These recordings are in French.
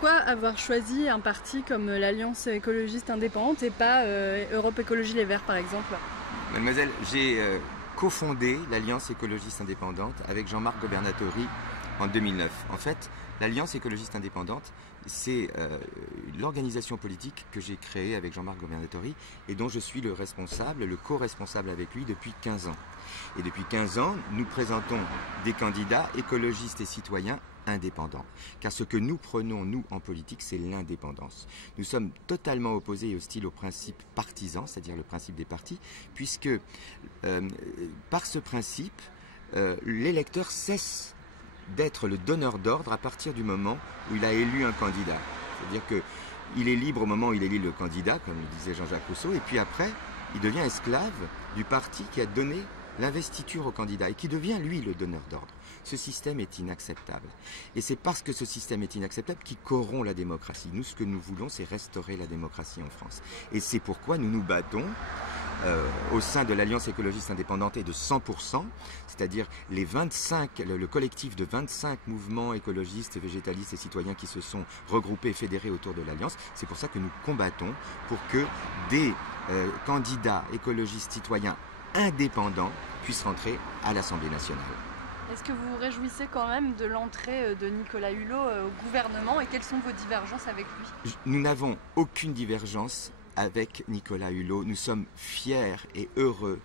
Pourquoi avoir choisi un parti comme l'Alliance écologiste indépendante et pas Europe Écologie Les Verts par exemple? Mademoiselle, j'ai cofondé l'Alliance écologiste indépendante avec Jean-Marc Gobernatori en 2009. En fait, l'Alliance écologiste indépendante, c'est l'organisation politique que j'ai créée avec Jean-Marc Gobernatori et dont je suis le responsable, le co-responsable avec lui depuis 15 ans. Et depuis 15 ans, nous présentons des candidats écologistes et citoyens indépendants. Car ce que nous prenons, nous, en politique, c'est l'indépendance. Nous sommes totalement opposés et hostiles au principe partisan, c'est-à-dire le principe des partis, puisque par ce principe, l'électeur cesse d'être le donneur d'ordre à partir du moment où il a élu un candidat. C'est-à-dire qu'il est libre au moment où il élit le candidat, comme le disait Jean-Jacques Rousseau, et puis après, il devient esclave du parti qui a donné l'investiture au candidat et qui devient, lui, le donneur d'ordre. Ce système est inacceptable. Et c'est parce que ce système est inacceptable qu'il corrompt la démocratie. Nous, ce que nous voulons, c'est restaurer la démocratie en France. Et c'est pourquoi nous nous battons au sein de l'Alliance écologiste indépendante et de 100%, c'est-à-dire les 25, le collectif de 25 mouvements écologistes, végétalistes et citoyens qui se sont regroupés et fédérés autour de l'Alliance. C'est pour ça que nous combattons pour que des candidats écologistes citoyens indépendants puissent rentrer à l'Assemblée nationale. Est-ce que vous vous réjouissez quand même de l'entrée de Nicolas Hulot au gouvernement et quelles sont vos divergences avec lui? Nous n'avons aucune divergence avec Nicolas Hulot. Nous sommes fiers et heureux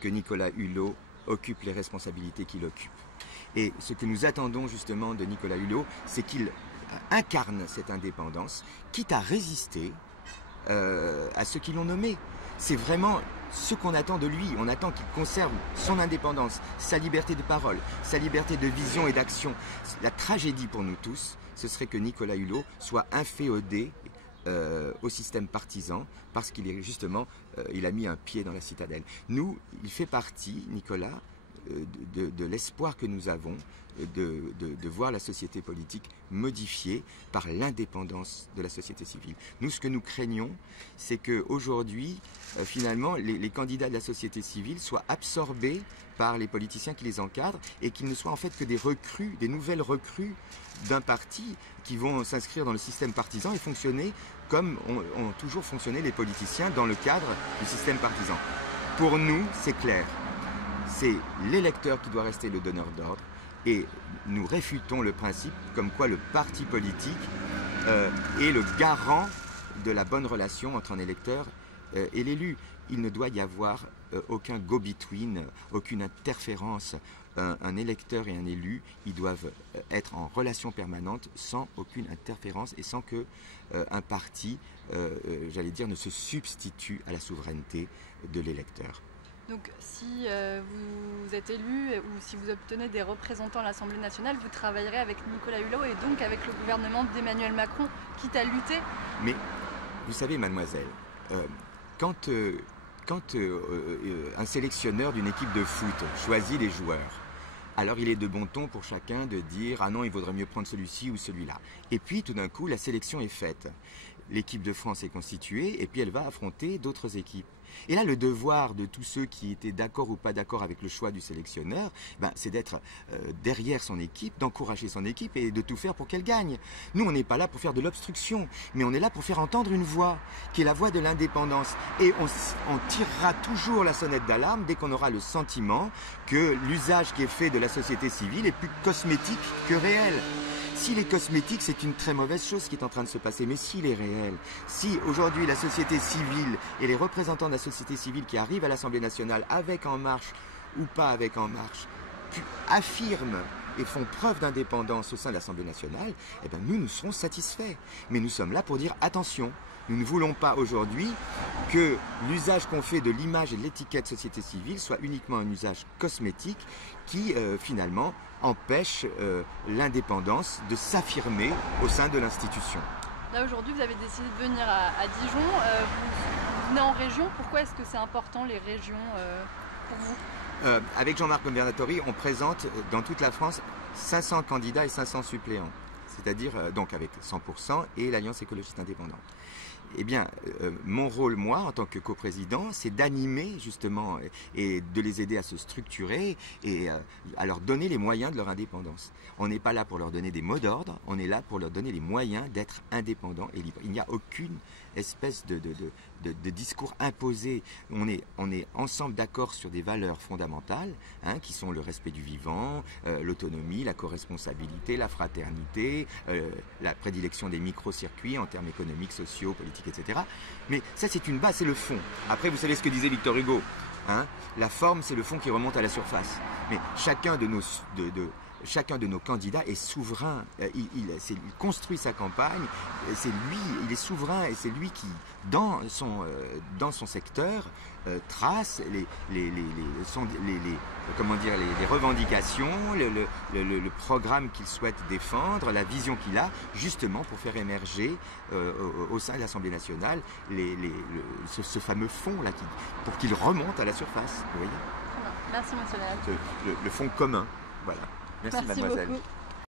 que Nicolas Hulot occupe les responsabilités qu'il occupe. Et ce que nous attendons justement de Nicolas Hulot, c'est qu'il incarne cette indépendance, quitte à résister à ceux qui l'ont nommé. C'est vraiment ce qu'on attend de lui. On attend qu'il conserve son indépendance, sa liberté de parole, sa liberté de vision et d'action. La tragédie pour nous tous, ce serait que Nicolas Hulot soit inféodé au système partisan parce qu'il est justement, il a mis un pied dans la citadelle. Nous, il fait partie, Nicolas, de l'espoir que nous avons de voir la société politique modifiée par l'indépendance de la société civile. Nous, ce que nous craignons, c'est qu'aujourd'hui, finalement, les candidats de la société civile soient absorbés par les politiciens qui les encadrent et qu'ils ne soient en fait que des recrues, des nouvelles recrues d'un parti qui vont s'inscrire dans le système partisan et fonctionner comme ont toujours fonctionné les politiciens dans le cadre du système partisan. Pour nous, c'est clair. C'est l'électeur qui doit rester le donneur d'ordre et nous réfutons le principe comme quoi le parti politique est le garant de la bonne relation entre un électeur et l'élu. Il ne doit y avoir aucun go-between, aucune interférence. Un électeur et un élu, ils doivent être en relation permanente sans aucune interférence et sans que un parti, j'allais dire, ne se substitue à la souveraineté de l'électeur. Donc si vous êtes élu ou si vous obtenez des représentants à l'Assemblée nationale, vous travaillerez avec Nicolas Hulot et donc avec le gouvernement d'Emmanuel Macron, quitte à lutter. Mais vous savez, mademoiselle, quand un sélectionneur d'une équipe de foot choisit les joueurs, alors il est de bon ton pour chacun de dire « Ah non, il vaudrait mieux prendre celui-ci ou celui-là ». Et puis tout d'un coup, la sélection est faite. L'équipe de France est constituée et puis elle va affronter d'autres équipes. Et là, le devoir de tous ceux qui étaient d'accord ou pas d'accord avec le choix du sélectionneur, c'est d'être derrière son équipe, d'encourager son équipe et de tout faire pour qu'elle gagne. Nous, on n'est pas là pour faire de l'obstruction, mais on est là pour faire entendre une voix, qui est la voix de l'indépendance. Et on tirera toujours la sonnette d'alarme dès qu'on aura le sentiment que l'usage qui est fait de la société civile est plus cosmétique que réel. S'il est cosmétique, c'est une très mauvaise chose qui est en train de se passer. Mais s'il est réel, si aujourd'hui la société civile et les représentants de la société civile qui arrivent à l'Assemblée nationale avec En Marche ou pas avec En Marche, affirment et font preuve d'indépendance au sein de l'Assemblée nationale, eh bien nous serons satisfaits. Mais nous sommes là pour dire attention, nous ne voulons pas aujourd'hui que l'usage qu'on fait de l'image et de l'étiquette société civile soit uniquement un usage cosmétique qui finalement empêche l'indépendance de s'affirmer au sein de l'institution. Là aujourd'hui vous avez décidé de venir à Dijon, vous venez en région, pourquoi est-ce que c'est important les régions pour vous? Avec Jean-Marc Gobernatori, on présente dans toute la France 500 candidats et 500 suppléants, c'est-à-dire donc avec 100% et l'Alliance écologiste indépendante. Eh bien, mon rôle, moi, en tant que coprésident, c'est d'animer justement et de les aider à se structurer et à leur donner les moyens de leur indépendance. On n'est pas là pour leur donner des mots d'ordre, on est là pour leur donner les moyens d'être indépendants et libres. Il n'y a aucune espèce de discours imposé. On est ensemble d'accord sur des valeurs fondamentales, hein, qui sont le respect du vivant, l'autonomie, la co-responsabilité, la fraternité, la prédilection des micro-circuits en termes économiques, sociaux, politiques, etc. Mais ça, c'est une base, c'est le fond. Après, vous savez ce que disait Victor Hugo, hein, la forme, c'est le fond qui remonte à la surface. Mais chacun de nos candidats est souverain, il construit sa campagne, c'est lui, il est souverain et c'est lui qui, dans son secteur, trace les revendications, le programme qu'il souhaite défendre, la vision qu'il a, justement pour faire émerger au sein de l'Assemblée nationale ce fameux fond là, pour qu'il remonte à la surface. Vous voyez ? Merci, monsieur le maire. Le fond commun, voilà. Merci mademoiselle. Beaucoup.